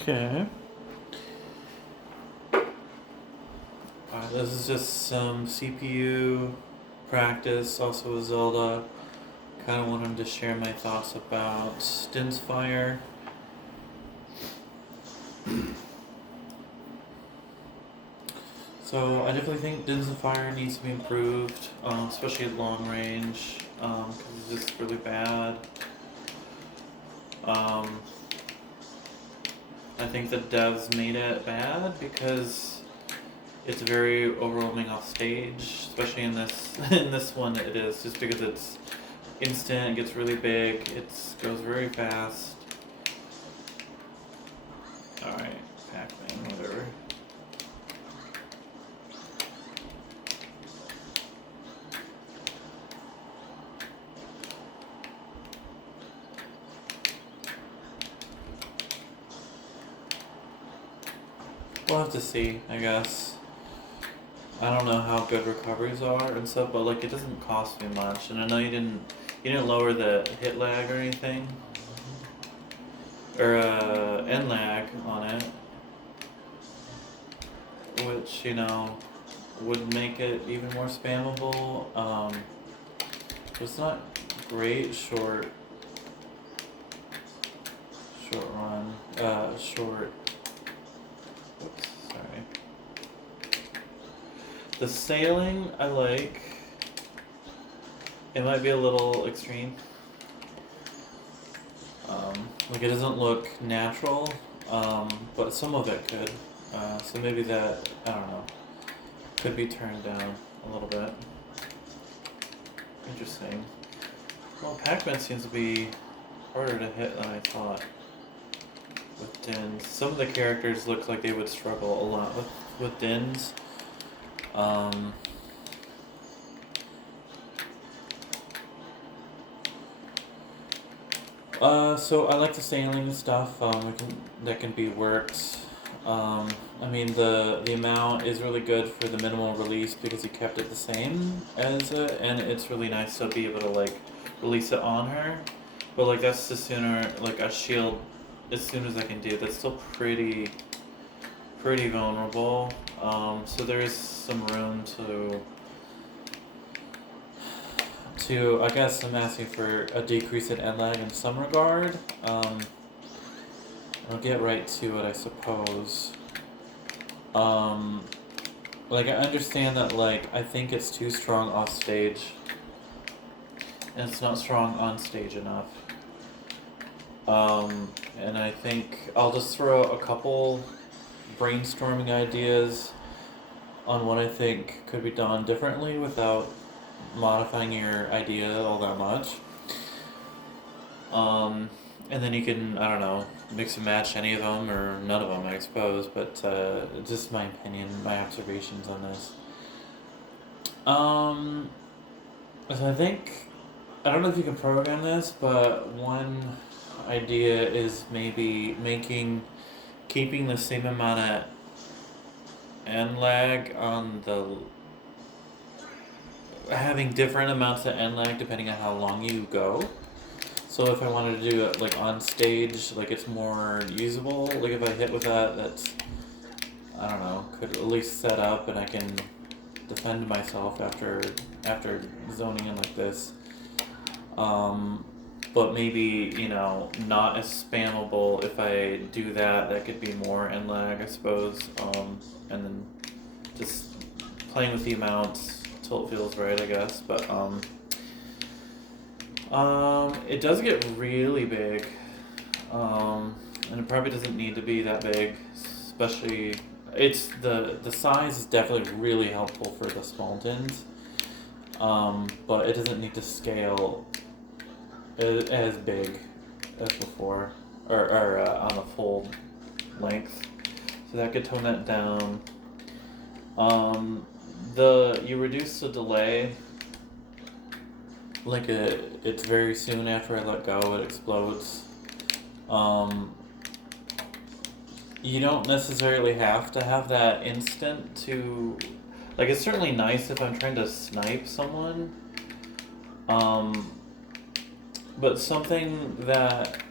Okay. This is just some CPU practice, also with Zelda. Kind of wanted to share my thoughts about Din's Fire. So I definitely think Din's of Fire needs to be improved, especially at long range, because it's just really bad. Um, I think the devs made it bad because it's very overwhelming off stage, especially in this in this one it is, just because it's instant, it gets really big, it goes very fast. Alright, Pac-Man, whatever. We'll have to see, I guess. I don't know how good recoveries are and stuff, but like it doesn't cost me much, and I know you didn't lower the hit lag or anything, or end lag on it, which would make it even more spammable. It's not great short run, short. Oops, sorry. The sailing I like. It might be a little extreme. Like it doesn't look natural, but some of it could. So maybe that, I don't know, could be turned down a little bit. Interesting. Well, Pac-Man seems to be harder to hit than I thought with Dins. Some of the characters look like they would struggle a lot with Dins. So I like the sailing and stuff. That can be worked. I mean the amount is really good for the minimal release because you kept it the same as it, and it's really nice to be able to like release it on her. But like that's the sooner like a shield as soon as I can do. That's still pretty vulnerable. So there is some room to I guess I'm asking for a decrease in end lag in some regard. I'll get right to it, I suppose. Like I understand that like I think it's too strong off stage, and it's not strong on stage enough. And I think I'll just throw a couple brainstorming ideas on what I think could be done differently without modifying your idea all that much. And then you can, I don't know, mix and match any of them or none of them, I suppose. But just my opinion, my observations on this. So I think I don't know if you can program this, but one idea is maybe keeping the same amount of end lag on the having different amounts of end lag depending on how long you go. So if I wanted to do it like on stage, like it's more usable. Like if I hit with that, that's I don't know, could at least set up and I can defend myself after zoning in like this. But maybe not as spammable. If I do that, that could be more end lag, I suppose. And then just playing with the amounts till it feels right, I guess. But it does get really big, and it probably doesn't need to be that big. Especially, it's the size is definitely really helpful for the small Dins, but it doesn't need to scale as big as before, or on the full length. So that could tone that down. You reduce the delay. Like it's very soon after I let go, it explodes. You don't necessarily have to have that instant to, like it's certainly nice if I'm trying to snipe someone. But something that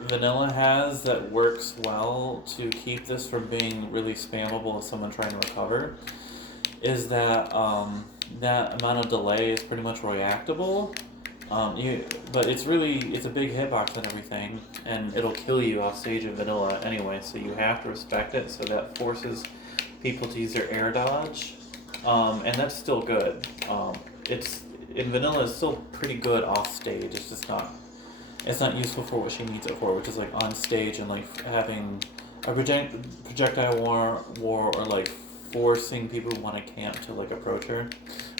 vanilla has that works well to keep this from being really spammable as someone trying to recover is that that amount of delay is pretty much reactable. But it's a big hitbox and everything, and it'll kill you off stage in vanilla anyway. So you have to respect it. So that forces people to use their air dodge, and that's still good. It's in vanilla is still pretty good off stage. It's just not. It's not useful for what she needs it for, which is like on stage and like having a projectile war or like forcing people who want to camp to like approach her,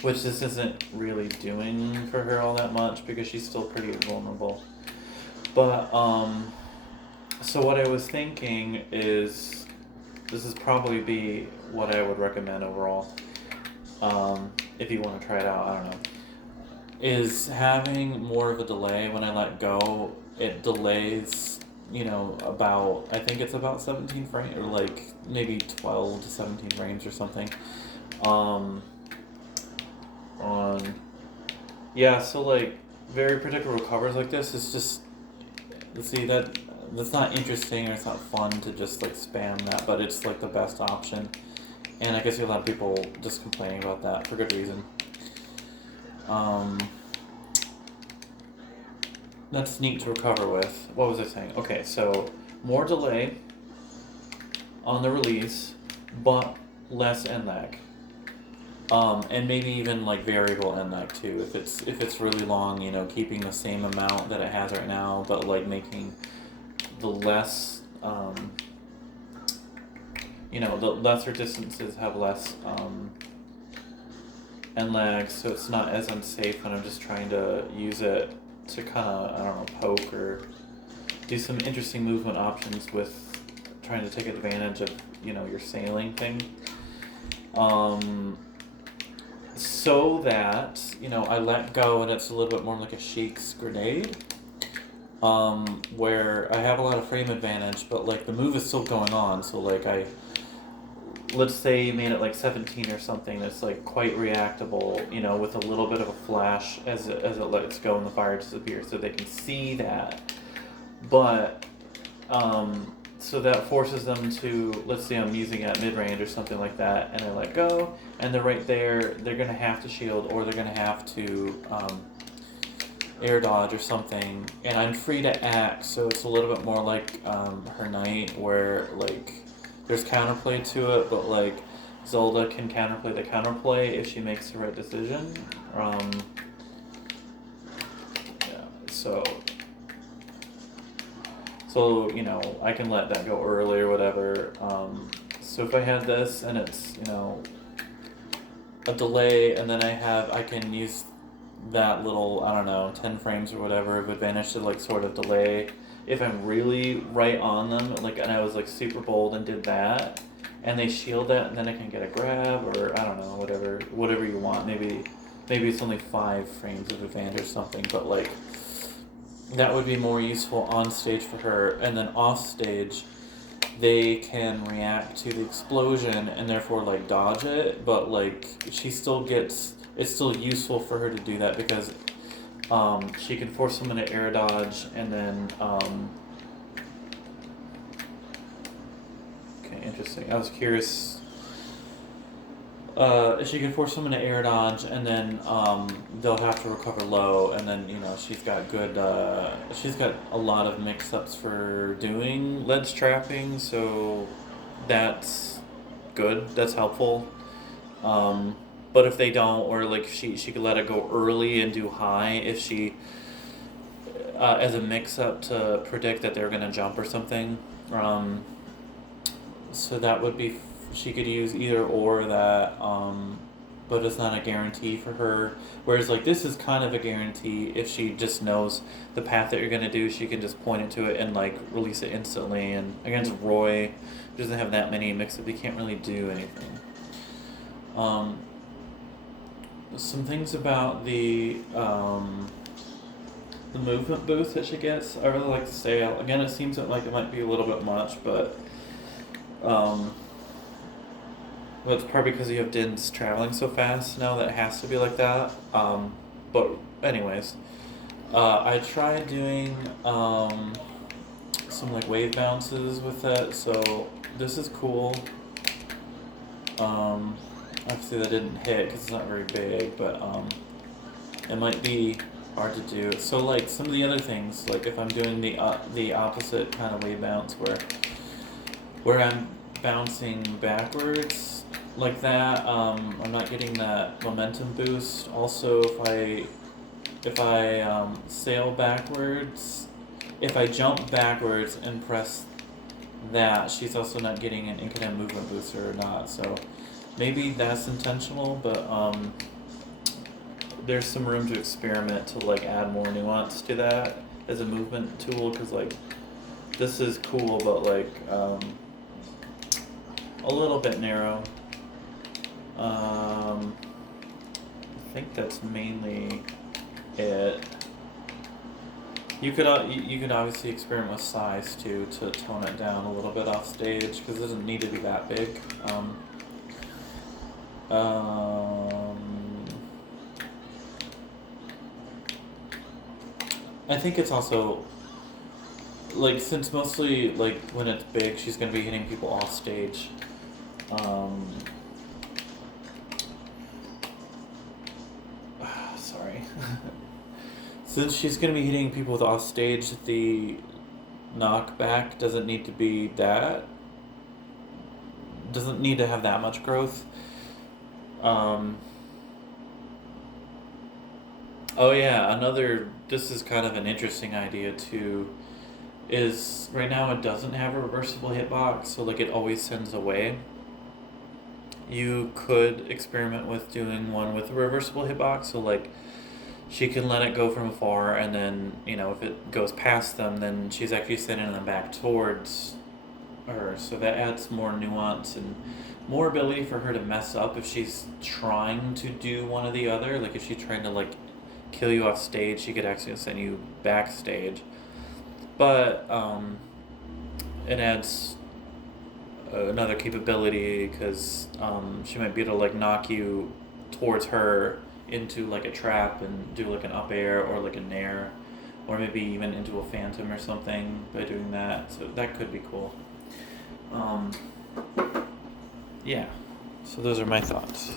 which this isn't really doing for her all that much because she's still pretty vulnerable. But so what I was thinking is this is probably be what I would recommend overall. If you want to try it out, I don't know. Is having more of a delay when I let go. It delays, about I think it's about 17 frames or like maybe 12 to 17 frames or something. Um, on yeah, so like very predictable covers like this is just see that's not interesting or it's not fun to just like spam that, but it's like the best option. And I guess you have a lot of people just complaining about that for good reason. Um, that's neat to recover with. What was I saying? Okay, so more delay on the release, but less end lag. And maybe even like variable end lag too. If it's really long, keeping the same amount that it has right now, but like making the less, the lesser distances have less end lag, so it's not as unsafe when I'm just trying to use it to kind of, I don't know, poke or do some interesting movement options with trying to take advantage of, your sailing thing. So that, I let go and it's a little bit more like a Sheik's grenade. Where I have a lot of frame advantage, but like the move is still going on, so like let's say you made it like 17 or something that's like quite reactable, with a little bit of a flash as it lets go and the fire disappears, so they can see that. But so that forces them to, let's say I'm using at mid range or something like that, and I let go, and they're right there. They're gonna have to shield, or they're gonna have to air dodge or something, and I'm free to act. So it's a little bit more like her knight, where like there's counterplay to it, but like Zelda can counterplay the counterplay if she makes the right decision. Yeah, so I can let that go early or whatever. So if I had this and it's a delay, and then I can use that little, I don't know, 10 frames or whatever of advantage to like sort of delay if I'm really right on them, like, and I was like super bold and did that, and they shield that, and then I can get a grab, or I don't know, whatever you want. Maybe it's only 5 frames of advantage or something, but like that would be more useful on stage for her, and then off stage they can react to the explosion and therefore like dodge it, but like it's still useful for her to do that because she can force someone to air dodge, and then okay, interesting. I was curious. She can force someone to air dodge, and then they'll have to recover low, and then she's got she's got a lot of mix-ups for doing ledge trapping, so that's good. That's helpful. But if they don't, or like she could let it go early and do high if she as a mix-up to predict that they're gonna jump or something. So that would be, she could use either or that, but it's not a guarantee for her. Whereas like this is kind of a guarantee. If she just knows the path that you're gonna do, she can just point it to it and like release it instantly. And against Roy, who doesn't have that many mix-ups, he can't really do anything. Some things about the movement boost that she gets, I really like to say. Again, it seems like it might be a little bit much, but well, it's probably because you have Din's traveling so fast now that it has to be like that. But anyways, I tried doing some like wave bounces with it, so this is cool. Obviously that didn't hit because it's not very big, but it might be hard to do. So like some of the other things, like if I'm doing the opposite kind of wave bounce where I'm bouncing backwards like that, I'm not getting that momentum boost. Also, if I sail backwards, if I jump backwards and press that, she's also not getting an incremental movement booster or not. So maybe that's intentional, but there's some room to experiment to like add more nuance to that as a movement tool, because like this is cool, but like a little bit narrow. I think that's mainly it. You could obviously experiment with size too to tone it down a little bit off stage, because it doesn't need to be that big. I think it's also like, since mostly like when it's big, she's gonna be hitting people off stage. Sorry. Since she's gonna be hitting people with off stage, the knockback doesn't need to be that. Doesn't need to have that much growth. Oh yeah, this is kind of an interesting idea too, is right now it doesn't have a reversible hitbox, so like it always sends away. You could experiment with doing one with a reversible hitbox, so like she can let it go from afar, and then, if it goes past them, then she's actually sending them back towards her. So that adds more nuance and more ability for her to mess up if she's trying to do one or the other. Like if she's trying to like kill you off stage, she could actually send you backstage. But it adds another capability, because she might be able to like knock you towards her into like a trap and do like an up air or like a nair, or maybe even into a phantom or something by doing that. So that could be cool. Yeah, so those are my thoughts.